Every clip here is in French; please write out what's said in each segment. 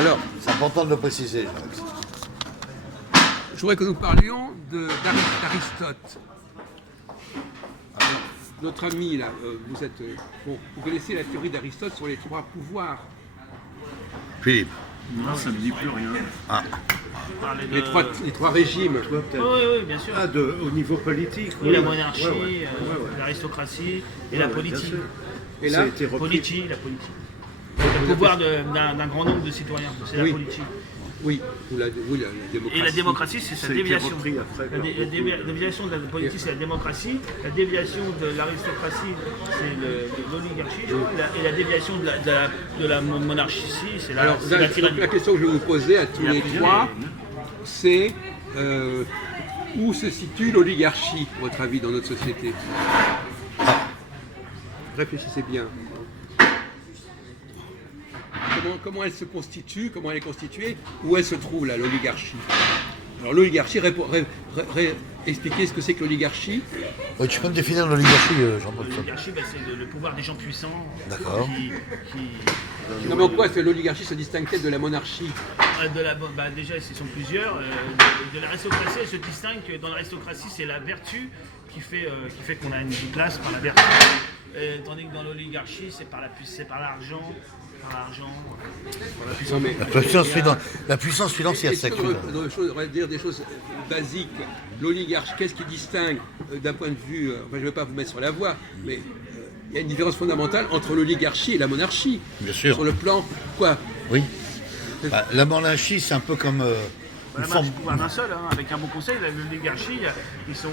Alors, C'est important de le préciser. je voudrais que nous parlions d'Aristote. Notre ami, là, vous connaissez la théorie d'Aristote sur les trois pouvoirs. Philippe. Non, ça ne me dit plus rien. Parler de... Les trois régimes. Oui, bien sûr. Au niveau politique. Oui, la monarchie, l'aristocratie et la politique. Et là, Ça a été repris. La politique. Le pouvoir d'un grand nombre de citoyens, c'est la politique. oui, ou la démocratie. Et la démocratie, c'est sa Ça a été déviation. repris après par La déviation de la politique, c'est la démocratie. La déviation de l'aristocratie, c'est l'oligarchie. Et la déviation de la monarchie, c'est la, Alors, c'est la donc, tyrannie. la question que je vais vous poser à tous les trois, c'est où se situe l'oligarchie, à votre avis, dans notre société? Réfléchissez bien. Comment elle se constitue, comment elle est constituée, où elle se trouve là, l'oligarchie? Alors l'oligarchie, expliquez ce que c'est que l'oligarchie. Oui, tu peux me définir l'oligarchie, Jean-Paul? L'oligarchie, c'est le pouvoir des gens puissants. D'accord. Non mais en quoi l'oligarchie se distingue-t-elle de la monarchie? Déjà, ils sont plusieurs. De l'aristocratie, elle se distingue que dans l'aristocratie, c'est la vertu qui fait qu'on a une place par la vertu. Tandis que dans l'oligarchie, c'est par l'argent. Non, mais, La puissance financière, c'est on va dire des choses basiques. L'oligarchie, qu'est-ce qui distingue d'un point de vue, enfin je ne vais pas vous mettre sur la voie, mais il y a une différence fondamentale entre l'oligarchie et la monarchie. Bien sûr. Sur le plan, quoi? Oui. La monarchie, c'est un peu comme Voilà, une forme. c'est le pouvoir d'un seul, avec un bon conseil. L'oligarchie, ils sont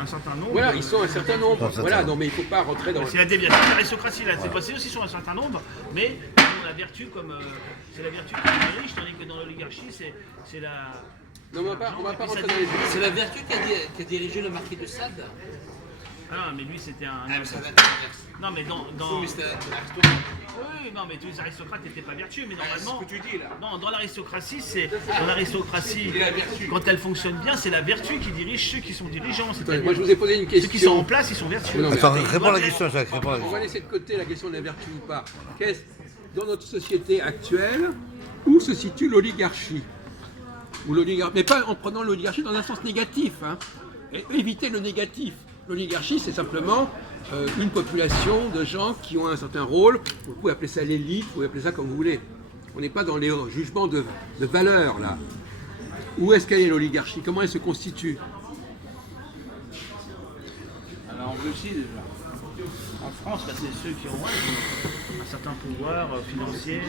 un certain nombre. Voilà, ils sont un certain nombre. Un certain Voilà, nombre. non mais il ne faut pas rentrer dans... C'est la déviation de l'aristocratie, l'aristocratie aussi sont un certain nombre, mais ils ont la vertu comme c'est la vertu qui dirige, tandis que dans l'oligarchie, c'est la. Non, on va pas rentrer dans les... C'est la vertu qui a dirigé le marquis de Sade. Ah non, mais lui c'était un. Ah, mais ça va être l'inverse. Non, mais dans. Oui, mais c'était Aristote. Oui, non, mais tous les aristocrates n'étaient pas vertueux, mais normalement. C'est ce que tu dis là. Non, dans l'aristocratie, quand elle fonctionne bien, c'est la vertu qui dirige ceux qui sont dirigeants. Attendez, moi je vous ai posé une question. Ceux qui sont en place, ils sont vertueux. Non, mais Attends, réponds à la question, Jacques. Réponds à la On va question. laisser de côté la question de la vertu ou pas. Dans notre société actuelle, où se situe l'oligarchie? Mais pas en prenant l'oligarchie dans un sens négatif. Hein. Et éviter le négatif. L'oligarchie, c'est simplement une population de gens qui ont un certain rôle. Vous pouvez appeler ça l'élite, vous pouvez appeler ça comme vous voulez. On n'est pas dans les jugements de valeur, là. Où est-ce qu'elle est l'oligarchie? Comment elle se constitue? Alors en Russie déjà. En France, c'est ceux qui ont un certain pouvoir financier,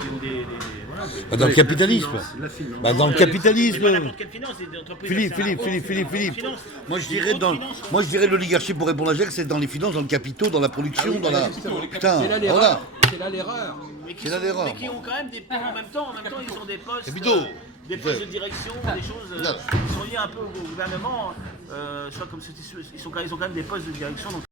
qui ont des voilà. Dans le capitalisme. La finance. Dans le capitalisme. Pas n'importe quelle finance, c'est des entreprises. Philippe. Finance. Moi je dirais l'oligarchie, pour répondre à Jacques, c'est dans les finances, dans le capitaux, dans la production, dans la. Putain, C'est là l'erreur. voilà. C'est là l'erreur. Mais qui C'est là l'erreur. mais qui ont quand même des en même temps, ils ont des postes. C'est bidon. Des postes de direction, des choses Non. qui sont liées un peu au gouvernement, soit comme ils ont quand même des postes de direction. Donc